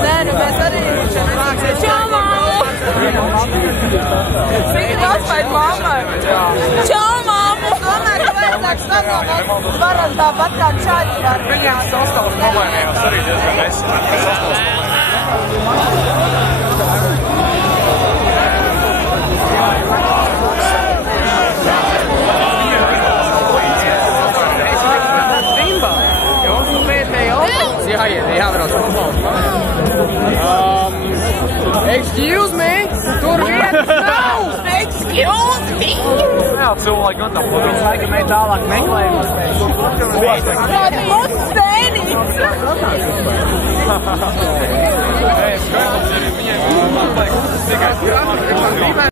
Nē, nu mēs arī čau, māmu! Cik daudz pēc mammai? Čau, māmu! Es domāju, ka vajadzētu saglabāt varam tāpat kā čaļi ar Viņiem sastāvs nomainījās arī diezgan nesen. Excuse me! Tur vietas nav! Excuse me! Jā, cilvēki gan tam Viņš laikam ej tālāk meklējumos. Tāda mūsu sēnīca! Nē, skaidrs, viņiem tikai